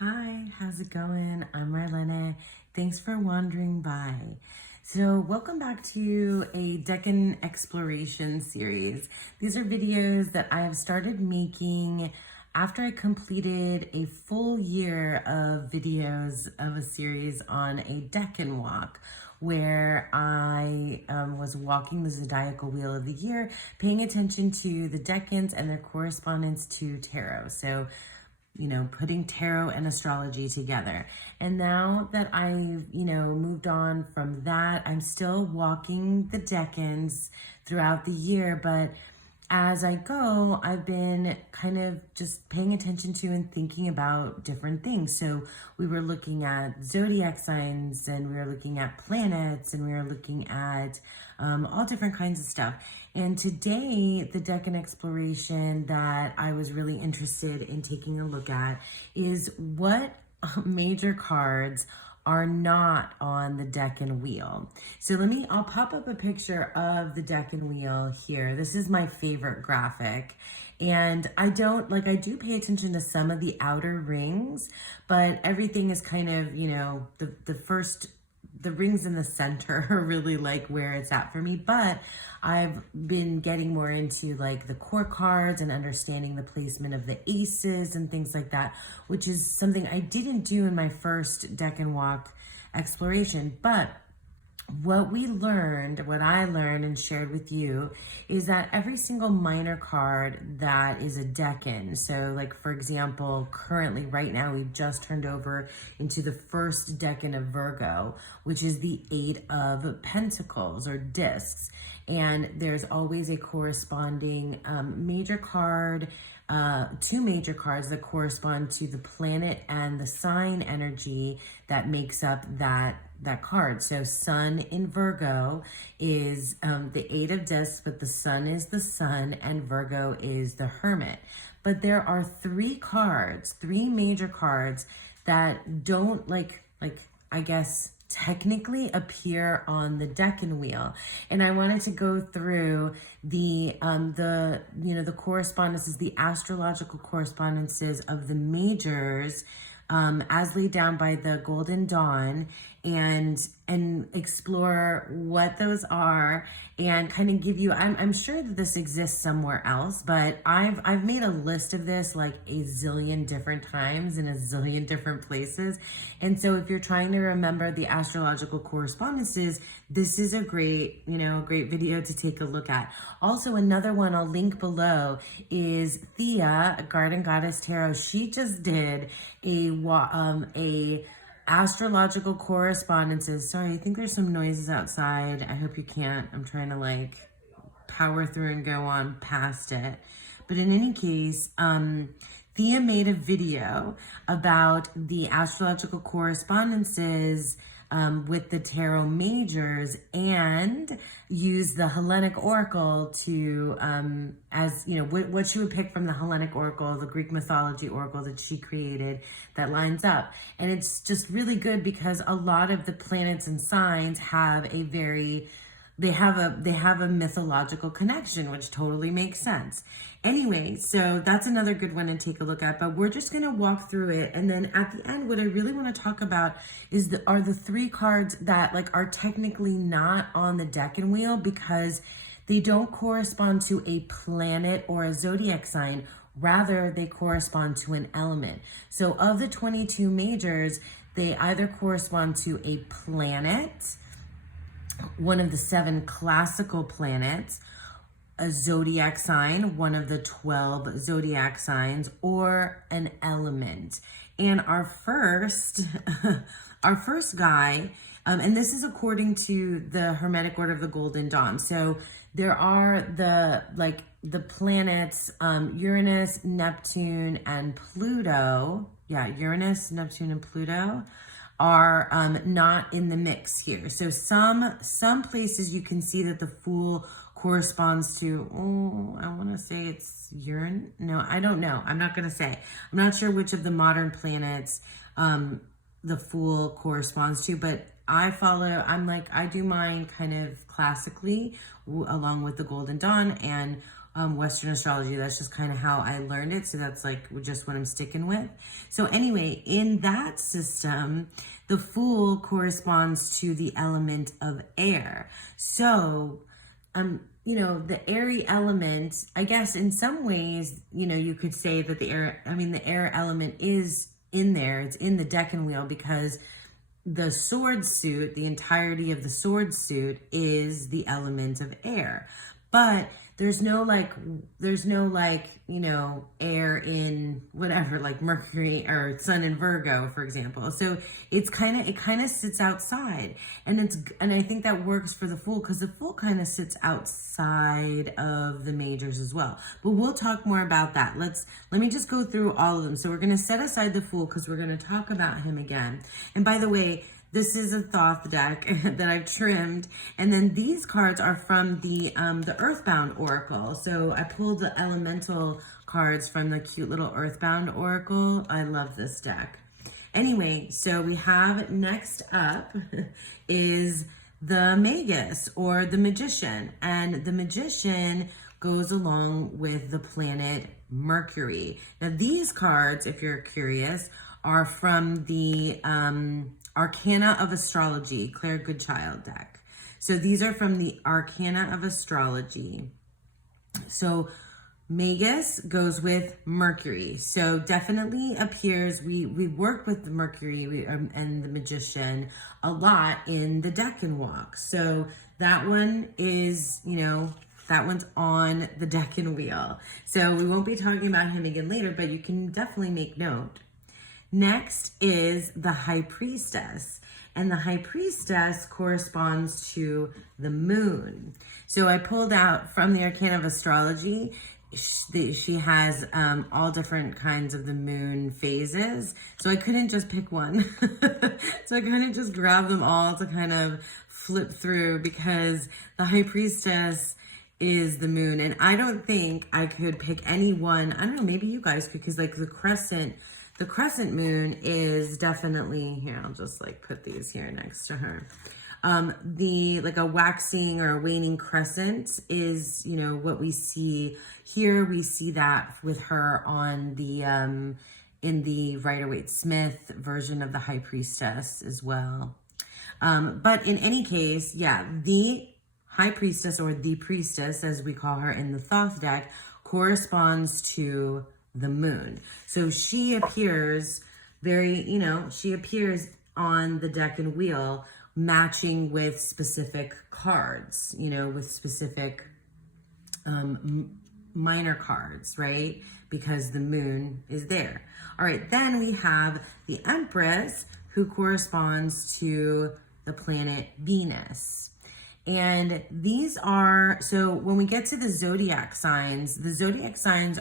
Hi, how's it going? I'm Marlene. Thanks for wandering by. So welcome back to a Decan exploration series. These are videos that I have started making after I completed a full year of videos of a series on a Decan walk, where I was walking the zodiacal wheel of the year, paying attention to the decans and their correspondence to tarot. So putting tarot and astrology together. And now that I've, moved on from that, I'm still walking the decans throughout the year, but as I go, I've been kind of just paying attention to and thinking about different things. So we were looking at zodiac signs, and we were looking at planets, and we were looking at all different kinds of stuff. And today, the Decan exploration that I was really interested in taking a look at is what major cards are not on the Decan wheel. So I'll pop up a picture of the Decan wheel here. This is my favorite graphic. And I do pay attention to some of the outer rings, but everything is kind of, the rings in the center are really like where it's at for me. But I've been getting more into like the core cards and understanding the placement of the aces and things like that, which is something I didn't do in my first Decan walk exploration. But what I learned and shared with you is that every single minor card that is a Decan, so like for example, currently right now we've just turned over into the first Decan of Virgo, which is the 8 of Pentacles or discs. And there's always a corresponding major card, 2 major cards that correspond to the planet and the sign energy that makes up that card. So Sun in Virgo is the 8 of discs, but the Sun is the Sun and Virgo is the Hermit. But there are 3 major cards that don't I guess technically appear on the Decan wheel. And I wanted to go through the correspondences, the astrological correspondences of the majors as laid down by the Golden Dawn, and explore what those are, and kind of give you, I'm sure that this exists somewhere else, but I've made a list of this like a zillion different times in a zillion different places. And so if you're trying to remember the astrological correspondences, this is a great video to take a look at. Also, another one I'll link below is Thea, Garden Goddess Tarot. She just did a astrological correspondences. Sorry, I think there's some noises outside. I hope you can't. I'm trying to power through and go on past it. But in any case, Thea made a video about the astrological correspondences with the tarot majors, and use the Hellenic oracle to what she would pick from the Hellenic oracle, the Greek mythology oracle that she created that lines up. And it's just really good because a lot of the planets and signs have they have a mythological connection, which totally makes sense. Anyway, so that's another good one to take a look at, but we're just going to walk through it. And then at the end, what I really want to talk about are the 3 cards that are technically not on the Decan wheel because they don't correspond to a planet or a zodiac sign. Rather, they correspond to an element. So of the 22 majors, they either correspond to a planet, one of the 7 classical planets, a zodiac sign, one of the 12 zodiac signs, or an element. And our first guy, and this is according to the Hermetic Order of the Golden Dawn. So there are the planets, Uranus, Neptune, and Pluto. Yeah, Uranus, Neptune, and Pluto are not in the mix here. So some places you can see that the Fool corresponds to, I want to say it's Uranus. No, I don't know. I'm not going to say. I'm not sure which of the modern planets the Fool corresponds to, but I do mine kind of classically along with the Golden Dawn, and Western astrology. That's just kind of how I learned it. So that's like just what I'm sticking with. So anyway, in that system, the Fool corresponds to the element of air. So, the airy element, I guess in some ways, you could say that the air element is in there. It's in the Decan wheel because the sword suit, the entirety of the sword suit is the element of air. But there's no air in whatever, like Mercury or Sun in Virgo, for example. So it kind of sits outside, and I think that works for the Fool because the Fool kind of sits outside of the majors as well. But we'll talk more about that. Let me just go through all of them. So we're going to set aside the Fool because we're going to talk about him again. And by the way, this is a Thoth deck that I've trimmed. And then these cards are from the Earthbound Oracle. So I pulled the elemental cards from the cute little Earthbound Oracle. I love this deck. Anyway, so we have next up is the Magus or the Magician. And the Magician goes along with the planet Mercury. Now these cards, if you're curious, are from the Arcana of Astrology, Claire Goodchild deck. So these are from the Arcana of Astrology. So Magus goes with Mercury. So definitely appears, we work with the Mercury and the Magician a lot in the Decan walk. So that one is, that one's on the Decan wheel. So we won't be talking about him again later, but you can definitely make note. Next is the High Priestess, and the High Priestess corresponds to the moon. So I pulled out from the Arcana of Astrology, she has all different kinds of the moon phases, so I couldn't just pick one. So I kind of just grabbed them all to kind of flip through because the High Priestess is the moon, and I don't think I could pick any one. I don't know, maybe you guys could, because like the crescent moon is definitely, here, I'll just like put these here next to her. Like a waxing or a waning crescent is, what we see here. We see that with her on the, in the Rider-Waite-Smith version of the High Priestess as well. But in any case, yeah, the High Priestess, or the Priestess as we call her in the Thoth deck, corresponds to the moon. So she appears she appears on the Decan wheel matching with specific cards, with specific minor cards, right? Because the moon is there. All right, then we have the Empress, who corresponds to the planet Venus. And these are, so when we get to the zodiac signs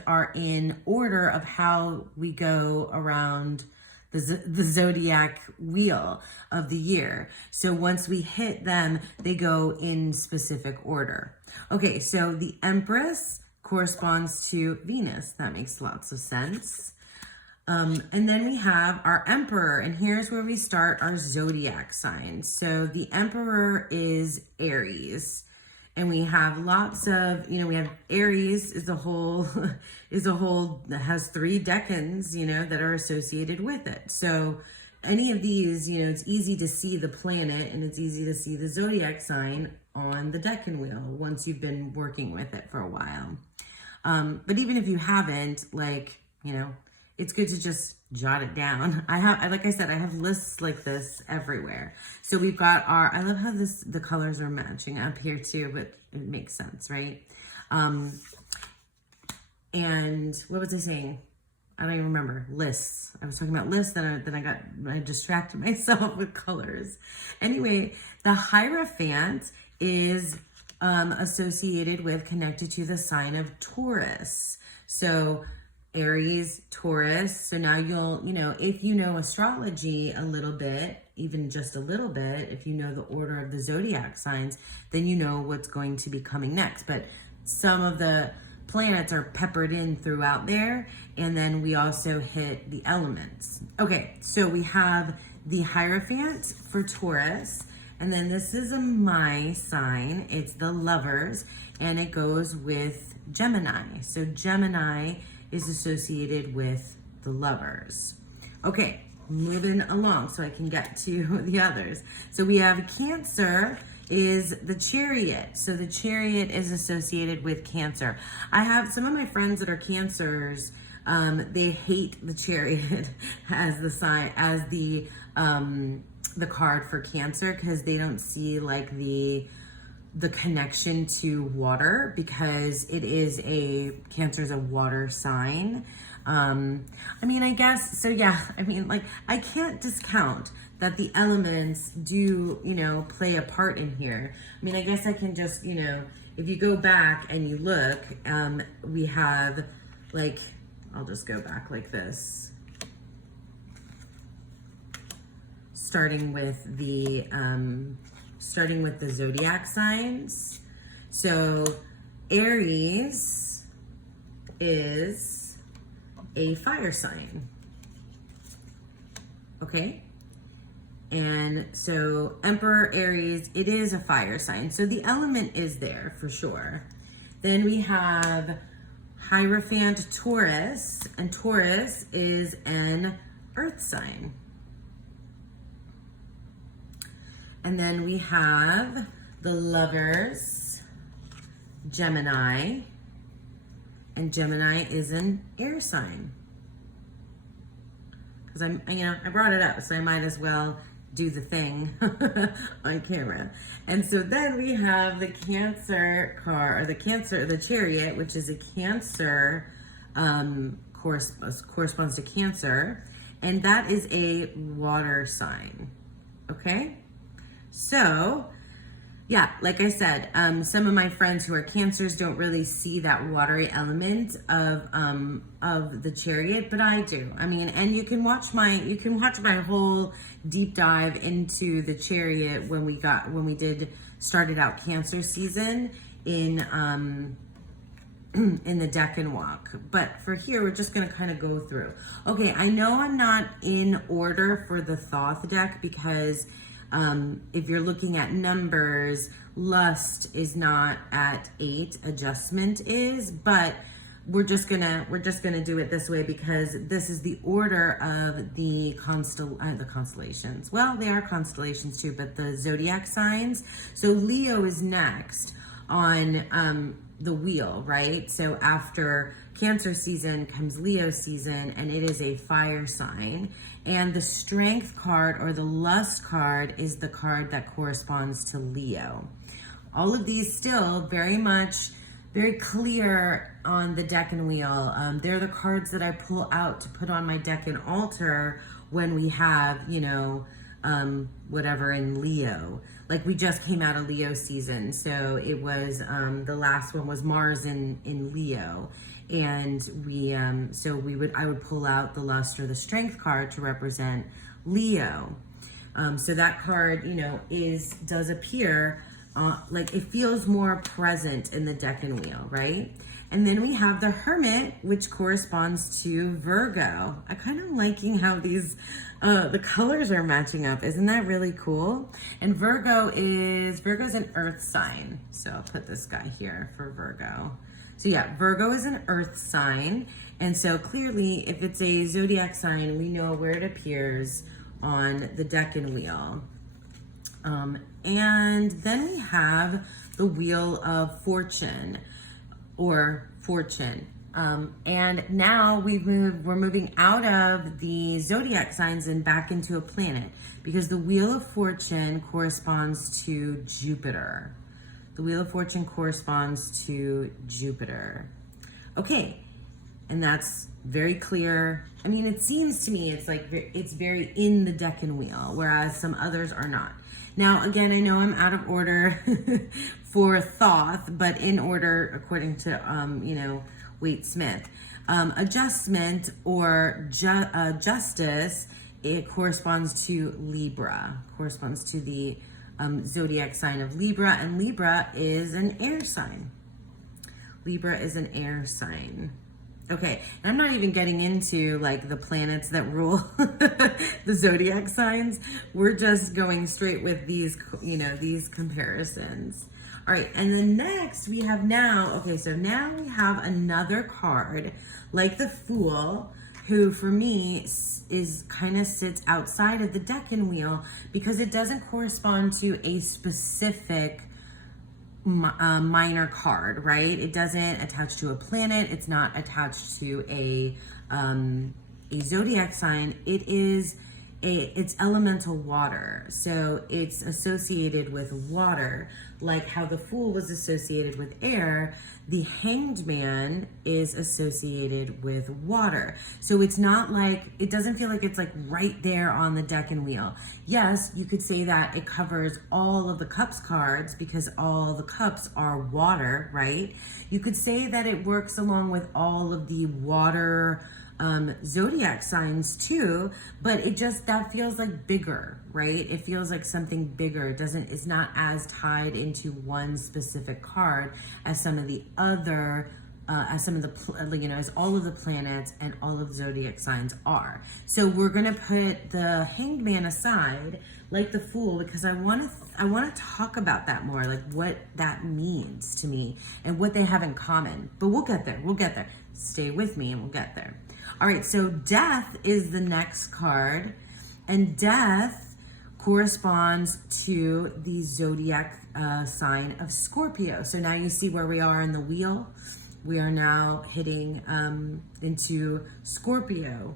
are in order of how we go around the zodiac wheel of the year. So once we hit them, they go in specific order. Okay, so the Empress corresponds to Venus. That makes lots of sense. And then we have our Emperor, and here's where we start our zodiac signs. So the Emperor is Aries, and we have lots of, we have Aries is a whole that has 3 decans, that are associated with it. So any of these, it's easy to see the planet and it's easy to see the zodiac sign on the Decan wheel once you've been working with it for a while. But even if you haven't, it's good to just jot it down. Like I said, I have lists like this everywhere. So we've got I love how the colors are matching up here too, but it makes sense, right? And what was I saying? I don't even remember. Lists. I was talking about lists, then I distracted myself with colors. Anyway, the Hierophant is connected to the sign of Taurus. So Aries, Taurus. So now if you know astrology a little bit, even just a little bit, if you know the order of the zodiac signs, then you know what's going to be coming next. But some of the planets are peppered in throughout there. And then we also hit the elements. Okay, so we have the Hierophant for Taurus. And then this is my sign. It's the Lovers. And it goes with Gemini. So Gemini is associated with the lovers. Okay, moving along so I can get to the others. So we have Cancer is the Chariot. So the Chariot is associated with Cancer. I have some of my friends that are Cancers. They hate the Chariot as the sign, as the card for Cancer, because they don't see like the connection to water, because it is Cancer is a water sign. I mean, I guess, so yeah, I mean, like, I can't discount that the elements do, you know, play a part in here. I mean, I guess I can just, you know, if you go back and you look, we have, like, I'll just go back like this. Starting with the zodiac signs. So Aries is a fire sign. Okay? And so Emperor Aries, it is a fire sign. So the element is there for sure. Then we have Hierophant Taurus, and Taurus is an earth sign. And then we have the lovers, Gemini, and Gemini is an air sign. Because I brought it up, so I might as well do the thing on camera. And so then we have the Cancer card, or the Chariot, which is a Cancer, corresponds to Cancer, and that is a water sign. Okay? So, yeah, like I said, some of my friends who are Cancers don't really see that watery element of the Chariot, but I do. I mean, and you can watch my whole deep dive into the Chariot when we started out Cancer season in the Decan walk. But for here, we're just gonna kind of go through. Okay, I know I'm not in order for the Thoth deck because if you're looking at numbers, lust is not at 8, adjustment is, but we're just gonna do it this way because this is the order of the constellations. Well, they are constellations too, but the zodiac signs. So Leo is next on the wheel, right? So after Cancer season comes Leo season, and it is a fire sign. And the Strength card or the Lust card is the card that corresponds to Leo. All of these still very clear on the Decan wheel. They're the cards that I pull out to put on my Decan altar when we have, whatever in Leo. Like we just came out of Leo season, so it was the last one was Mars in Leo, and I would pull out the Lust or the Strength card to represent Leo. So that card, does appear like it feels more present in the Decan wheel, right? And then we have the Hermit, which corresponds to Virgo. I kind of liking how these, the colors are matching up. Isn't that really cool? And Virgo's an earth sign. So I'll put this guy here for Virgo. So yeah, Virgo is an earth sign. And so clearly, if it's a zodiac sign, we know where it appears on the Decan wheel. And then we have the Wheel of Fortune, or fortune. And now we're moving out of the zodiac signs and back into a planet, because the Wheel of Fortune corresponds to Jupiter. The Wheel of Fortune corresponds to Jupiter. Okay, and that's very clear. I mean, it seems to me it's very in the Decan wheel, whereas some others are not. Now, again, I know I'm out of order for Thoth, but in order according to, Waite Smith. Adjustment or justice, it corresponds to Libra, corresponds to the zodiac sign of Libra, and Libra is an air sign. Libra is an air sign. Okay, and I'm not even getting into like the planets that rule the zodiac signs. We're just going straight with these, these comparisons. All right, and then next we have now we have another card like the Fool, who for me is kind of sits outside of the Decan wheel because it doesn't correspond to a specific minor card, right? It doesn't attach to a planet. It's not attached to a zodiac sign. It's elemental water. So it's associated with water, like how the Fool was associated with air. The Hanged Man is associated with water. So it's not like, it doesn't feel like it's like right there on the Decan wheel. Yes, you could say that it covers all of the Cups cards because all the cups are water, right? You could say that it works along with all of the water zodiac signs too, but that feels like bigger, right? It feels like something bigger. It's not as tied into one specific card as some of the other, as all of the planets and all of the zodiac signs are. So we're gonna put the Hanged Man aside, like the Fool, because I want to talk about that more, like what that means to me and what they have in common. But we'll get there. Stay with me and we'll get there. All right, so Death is the next card, and Death corresponds to the zodiac sign of Scorpio. So now you see where we are in the wheel. We are now hitting into Scorpio,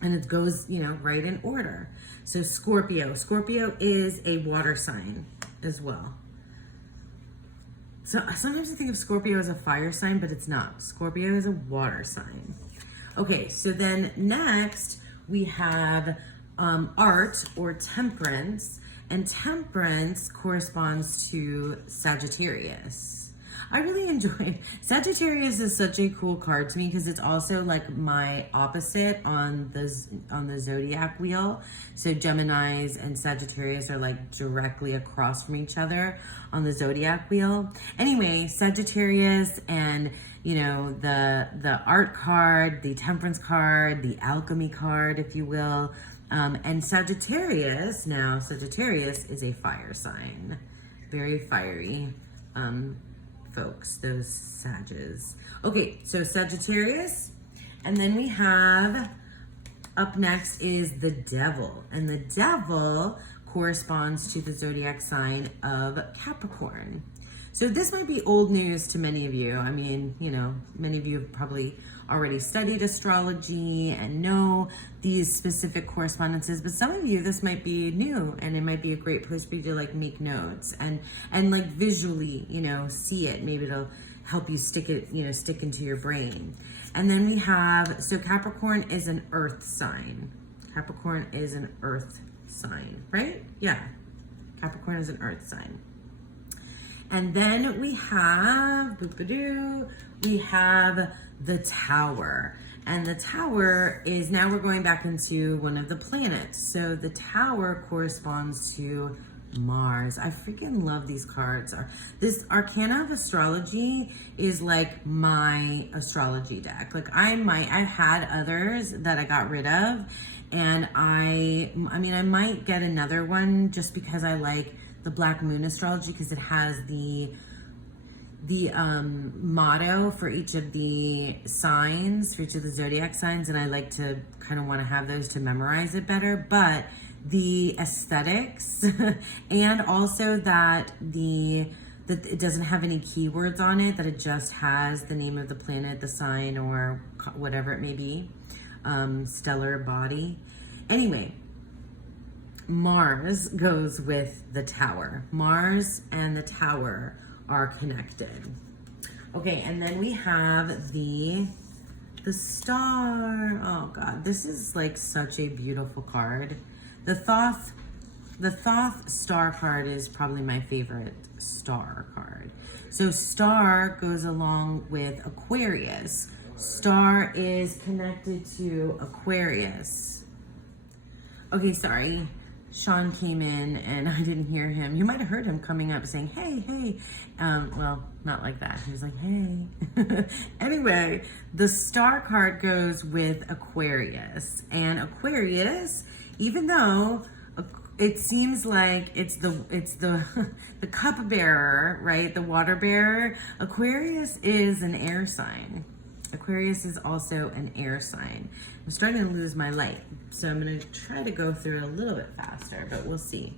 and it goes, right in order. So Scorpio is a water sign as well. So sometimes I think of Scorpio as a fire sign, but it's not. Scorpio is a water sign. Okay, so then next we have art or temperance, and temperance corresponds to Sagittarius. I really enjoy Sagittarius is such a cool card to me because it's also like my opposite on the zodiac wheel. So Geminis and Sagittarius are like directly across from each other on the zodiac wheel. Anyway, Sagittarius and the art card, the temperance card, the alchemy card, if you will. And Sagittarius is a fire sign. Very fiery folks, those Sages. Okay, so Sagittarius. And then we have, up next is the Devil. And the Devil corresponds to the zodiac sign of Capricorn. So this might be old news to many of you. I mean, many of you have probably already studied astrology and know these specific correspondences, but some of you, this might be new and it might be a great place for you to like make notes and like visually, see it. Maybe it'll help you stick into your brain. And then we have, so Capricorn is an earth sign. Capricorn is an earth sign, right? Yeah, Capricorn is an earth sign. And then we have, the Tower. And the Tower is, now we're going back into one of the planets. So the Tower corresponds to Mars. I freaking love these cards. This Arcana of Astrology is like my astrology deck. Like I had others that I got rid of. And I might get another one just because I like the Black Moon Astrology because it has the motto for each of the signs, for each of the zodiac signs, and I like to kind of want to have those to memorize it better. But the aesthetics and also that it doesn't have any keywords on it, that it just has the name of the planet, the sign, or whatever it may be, stellar body. Anyway, Mars goes with the Tower. Mars and the Tower are connected. Okay, and then we have the Star. Oh God, this is like such a beautiful card. The Thoth Star card is probably my favorite star card. So Star goes along with Aquarius. Star is connected to Aquarius. Okay, sorry. Sean came in and I didn't hear him. You might have heard him coming up saying, hey. Well, not like that. He was like, hey. Anyway, the Star card goes with Aquarius. And Aquarius, even though it seems like it's the the cupbearer, right? The water bearer. Aquarius is an air sign. Aquarius is also an air sign. I'm starting to lose my light, so I'm going to try to go through it a little bit faster, but we'll see.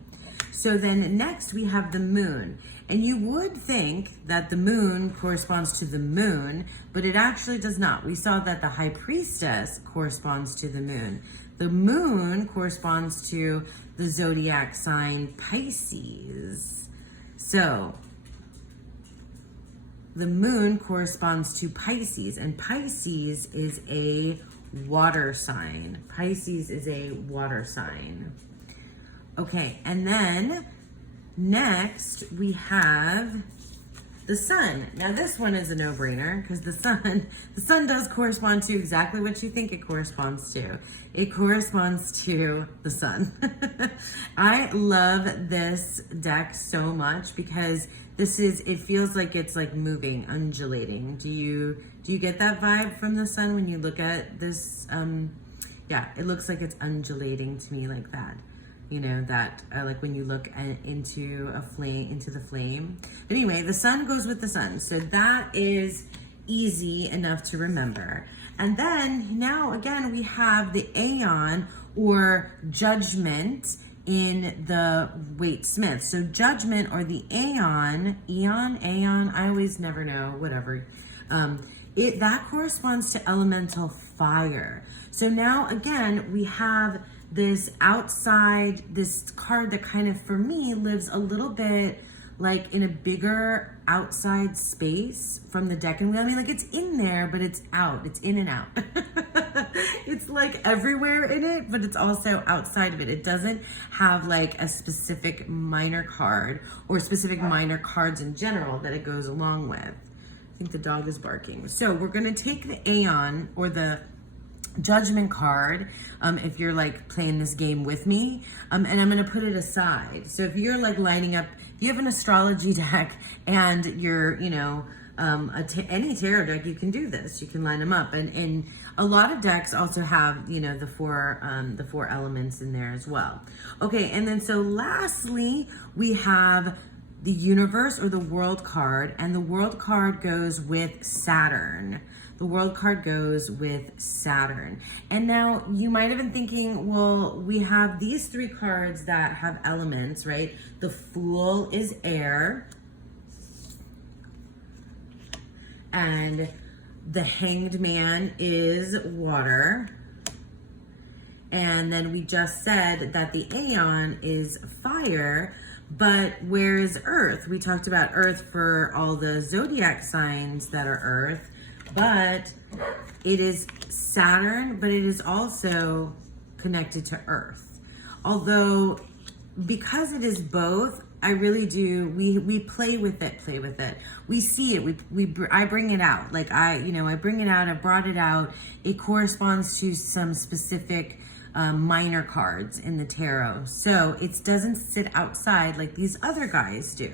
So then next we have the moon. And you would think that the moon corresponds to the moon, but it actually does not. We saw that the high priestess corresponds to the moon. The moon corresponds to the zodiac sign Pisces. So the moon corresponds to Pisces, and Pisces is a water sign. Pisces is a water sign. Okay, and then next we have the sun. Now this one is a no-brainer because the sun does correspond to exactly what you think it corresponds to. It corresponds to the sun. I love this deck so much because it feels like it's like moving, undulating. Do you get that vibe from the sun when you look at this? Yeah, it looks like it's undulating to me like that. You know, that like when you look into the flame. But anyway, the sun goes with the sun. So that is easy enough to remember. And then now again, we have the Aeon or judgment in the Waite Smith. So judgment or the Aeon, I always never know, whatever. That corresponds to elemental fire. So now again, we have this card that kind of, for me, lives a little bit like in a bigger outside space from the Decan wheel. I mean, like it's in there, but it's out. It's in and out. It's like everywhere in it, but it's also outside of it. It doesn't have like a specific minor card or specific minor cards in general that it goes along with. I think the dog is barking. So we're going to take the Aeon or the judgment card, if you're like playing this game with me, and I'm going to put it aside. So if you're like lining up, if you have an astrology deck and you're, you know, any tarot deck, you can do this. You can line them up, and a lot of decks also have, you know, the four elements in there as well. Okay, and then so lastly we have the universe or the world card, and the world card goes with Saturn. The world card goes with Saturn. And now you might have been thinking, well, we have these three cards that have elements, right? The Fool is air, and the Hanged Man is water. And then we just said that the Aeon is fire, but where is Earth? We talked about Earth for all the zodiac signs that are Earth, but it is Saturn, but it is also connected to Earth. Although, because it is both, I really do, we play with it. We see it, I bring it out. Like I bring it out, I brought it out. It corresponds to some specific minor cards in the tarot. So it doesn't sit outside like these other guys do.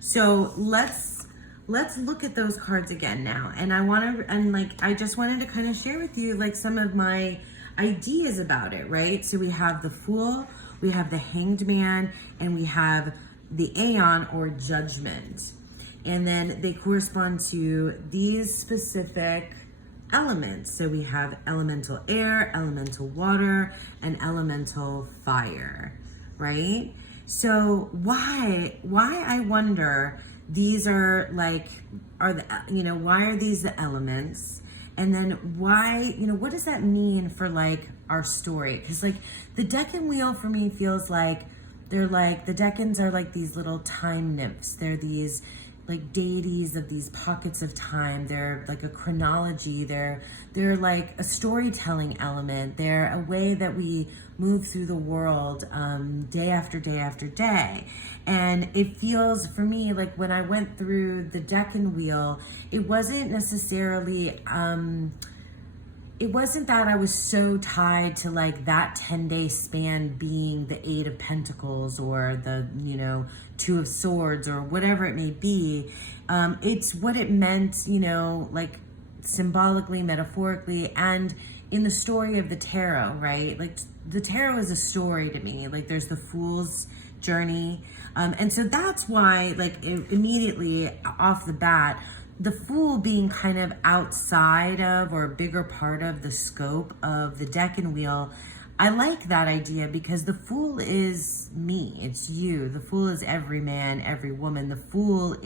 So let's look at those cards again now. And I just wanted to kind of share with you like some of my ideas about it, right? So we have the Fool, we have the Hanged Man, and we have the Aeon or judgment. And then they correspond to these specific elements. So we have elemental air, elemental water, and elemental fire, right? So why I wonder, these are like, why are these the elements? And then why, what does that mean for like our story? Because like the Decan wheel for me feels like they're like, the Decans are like these little time nymphs. They're these like deities of these pockets of time. They're like a chronology. They're like a storytelling element. They're a way that we move through the world day after day after day. And it feels for me like when I went through the Decan wheel, it wasn't necessarily it wasn't that I was so tied to like that 10-day span being the Eight of Pentacles or the, Two of Swords or whatever it may be. It's what it meant, like symbolically, metaphorically, and in the story of the tarot, right? Like the tarot is a story to me. Like there's the Fool's journey. And so that's why, like, immediately off the bat, the Fool being kind of outside of or a bigger part of the scope of the Decan wheel, I like that idea because the Fool is me. It's you. The Fool is every man, every woman. The Fool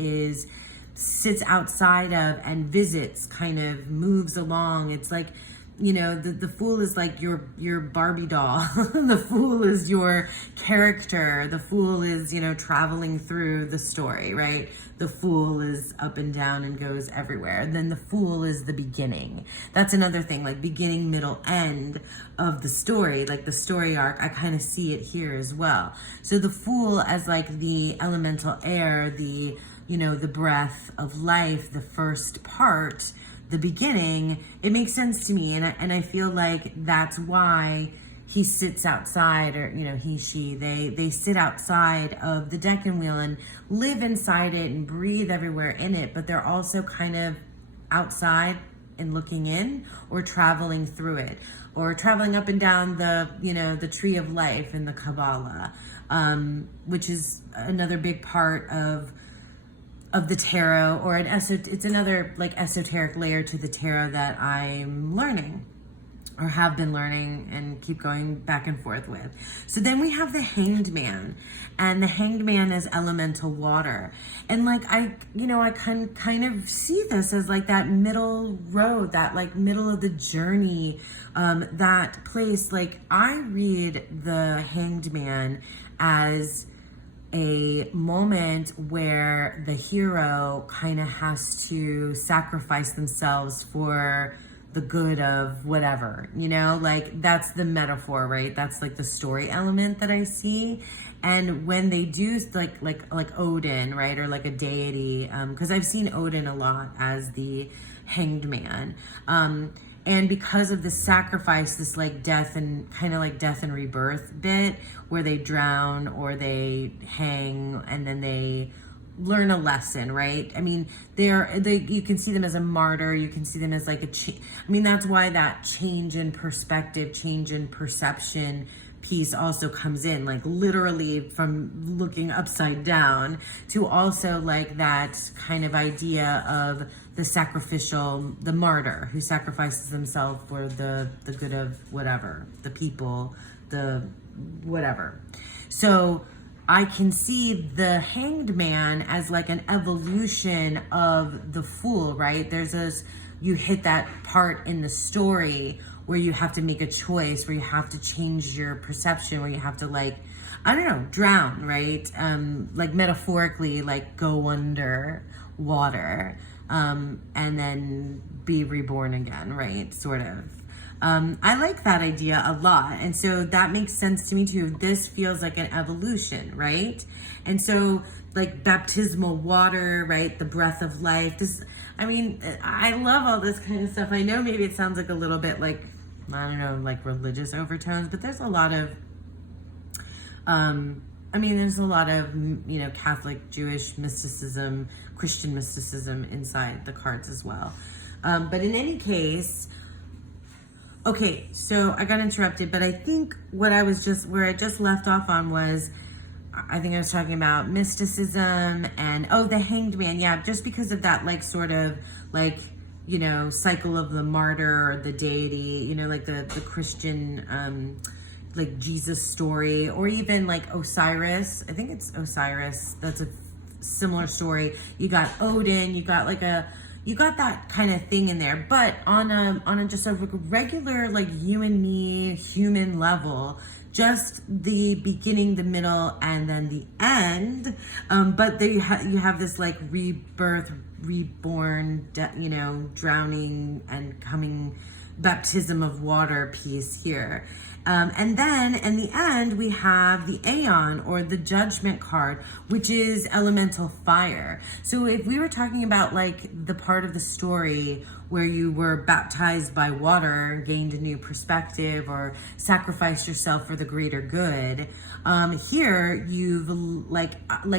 sits outside of and visits, kind of moves along. It's like, you know, the Fool is like your Barbie doll. The Fool is your character. The Fool is, you know, traveling through the story, right? The Fool is up and down and goes everywhere. And then the Fool is the beginning. That's another thing, like beginning, middle, end of the story, like the story arc. I kind of see it here as well. So the Fool as like the elemental air, the, you know, the breath of life, the first part, the beginning, it makes sense to me. And I feel like that's why he sits outside, or, you know, he, she, they sit outside of the Decan wheel and live inside it and breathe everywhere in it, but they're also kind of outside and looking in, or traveling through it, or traveling up and down the, you know, the tree of life in the Kabbalah, which is another big part of the tarot, or it's another like esoteric layer to the tarot that I'm learning, or have been learning and keep going back and forth with. So then we have the Hanged Man, and the Hanged Man is elemental water. And like, I kind of see this as like that middle road, that like middle of the journey, that place. Like I read the Hanged Man as a moment where the hero kind of has to sacrifice themselves for the good of whatever, you know, like that's the metaphor, right? That's like the story element that I see. And when they do like Odin, right? Or like a deity, because I've seen Odin a lot as the Hanged Man. And because of the sacrifice, this like death and kind of like death and rebirth bit where they drown or they hang and then they learn a lesson, right? I mean, you can see them as a martyr. You can see them as like that's why that change in perspective, change in perception piece also comes in, like literally from looking upside down to also like that kind of idea of the sacrificial, the martyr who sacrifices himself for the good of whatever, the people, the whatever. So I can see the Hanged Man as like an evolution of the Fool, right? You hit that part in the story where you have to make a choice, where you have to change your perception, where you have to like, I don't know, drown, right? Like metaphorically, like go under water, and then be reborn again, right? Sort of. I like that idea a lot. And so that makes sense to me too. This feels like an evolution, right? And so like baptismal water, right? The breath of life. I love all this kind of stuff. I know maybe it sounds like a little bit like, I don't know, like religious overtones, but there's a lot of, there's a lot of, you know, Catholic, Jewish mysticism, Christian mysticism inside the cards as well. But in any case, okay, so I got interrupted, but I think where I just left off on was, I think I was talking about mysticism and, the Hanged Man. Yeah, just because of that, like, sort of, like, you know, cycle of the martyr or the deity, you know, like the Christian, like Jesus story, or even like Osiris. I think it's Osiris. That's a similar story. You got Odin, you got that kind of thing in there, but on a just a regular, like you and me human level, just the beginning, the middle, and then the end. But there you have this like rebirth, reborn, drowning and coming, baptism of water piece here. And then in the end, we have the Aeon, or the Judgment card, which is elemental fire. So if we were talking about like the part of the story where you were baptized by water, gained a new perspective, or sacrificed yourself for the greater good. Here you've like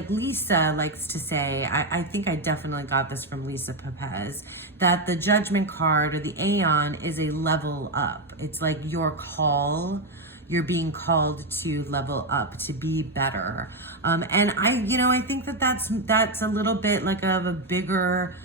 Lisa likes to say, I think I definitely got this from Lisa Pepez, that the Judgment card or the Aeon is a level up. It's like your call. You're being called to level up, to be better. And I think that's a little bit like of a bigger,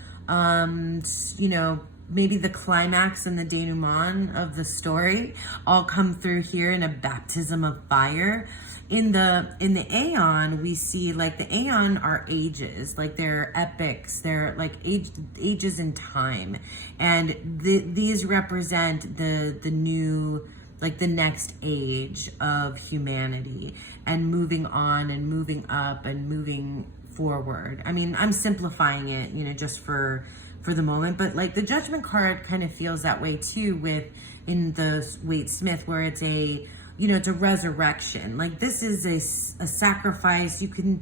maybe the climax and the denouement of the story all come through here in a baptism of fire. In the Aeon, we see like the Aeon are ages, like they're epics, they're like ages in time, and these represent the new, like the next age of humanity, and moving on and moving up and moving forward. I mean, I'm simplifying it, just for the moment, but like the Judgment card kind of feels that way too in the Waite Smith, where it's it's a resurrection. Like this is a sacrifice. You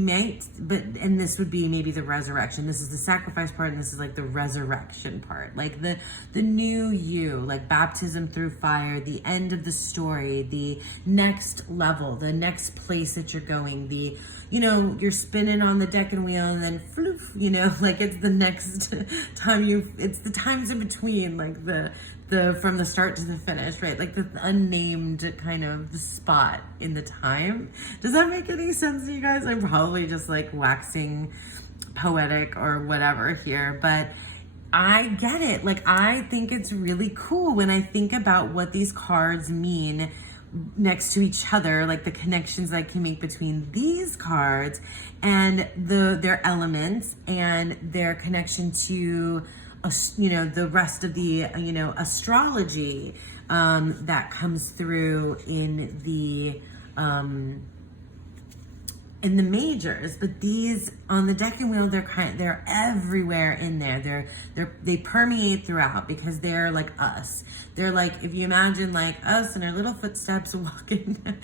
might, and this would be maybe the resurrection. This is the sacrifice part, and this is like the resurrection part. Like the new you, like baptism through fire, the end of the story, the next level, the next place that you're going, you're spinning on the Decan wheel and then floof, like it's the next time it's the times in between, like the from the start to the finish, right? Like the unnamed kind of spot in the time. Does that make any sense to you guys? I'm probably just like waxing poetic or whatever here, but I get it. Like I think it's really cool when I think about what these cards mean next to each other, like the connections I can make between these cards and their elements and their connection to the rest of the astrology that comes through in the majors. But these on the Decan wheel, they're everywhere in there. They permeate throughout because they're like us. They're like, if you imagine like us in our little footsteps walking that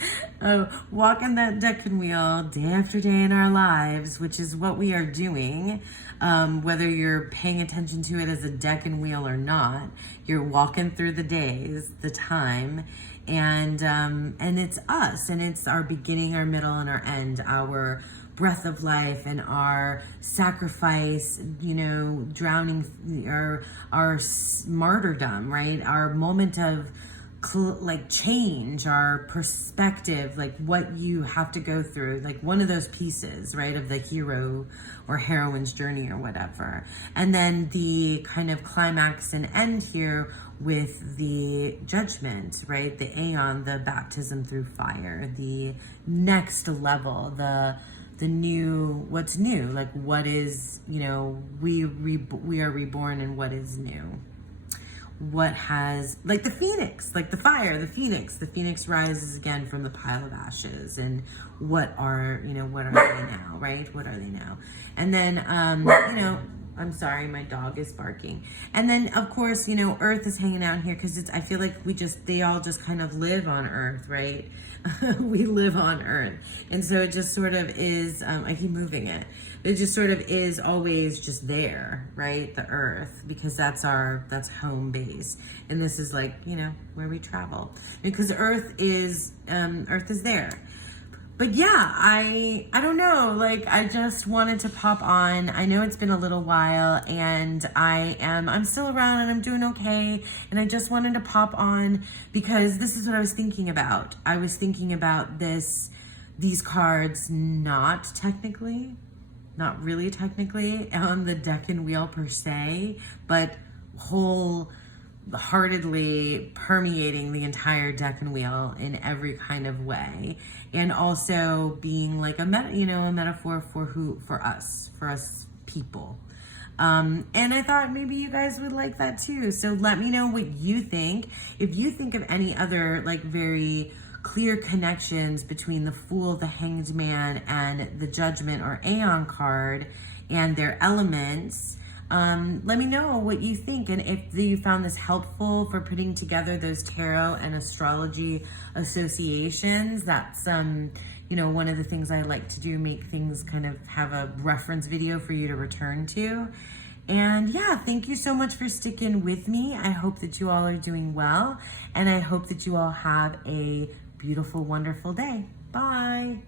Decan wheel day after day in our lives, which is what we are doing. Whether you're paying attention to it as a Decan wheel or not, you're walking through the days, the time, and it's us, and it's our beginning, our middle, and our end, our breath of life, and our sacrifice, drowning, our martyrdom, right? Our moment of like change, our perspective, like what you have to go through, like one of those pieces, right, of the hero or heroine's journey or whatever. And then the kind of climax and end here with the Judgment, right, the Aeon, the baptism through fire, the next level, the new, what's new, like what is, we are reborn in what is new. What has, like the phoenix, like the fire, the phoenix rises again from the pile of ashes. And what are they now, right? What are they now? And then, I'm sorry, my dog is barking. And then of course, Earth is hanging out here because I feel like they all just kind of live on Earth, right? We live on Earth. And so it just sort of is, I keep moving it. It just sort of is always just there, right? The Earth, because that's home base. And this is like, where we travel. Because Earth is there. But yeah, I don't know, like I just wanted to pop on. I know it's been a little while, and I'm still around and I'm doing okay. And I just wanted to pop on because this is what I was thinking about. I was thinking about these cards not really technically on the Decan wheel per se, but wholeheartedly permeating the entire Decan wheel in every kind of way, and also being like a metaphor for us people. And I thought maybe you guys would like that too. So let me know what you think. If you think of any other like very clear connections between the Fool, the Hanged Man, and the Judgment or Aeon card and their elements, let me know what you think, and if you found this helpful for putting together those tarot and astrology associations. That's one of the things I like to do, make things kind of have a reference video for you to return to. And yeah, thank you so much for sticking with me. I hope that you all are doing well, and I hope that you all have a beautiful, wonderful day. Bye.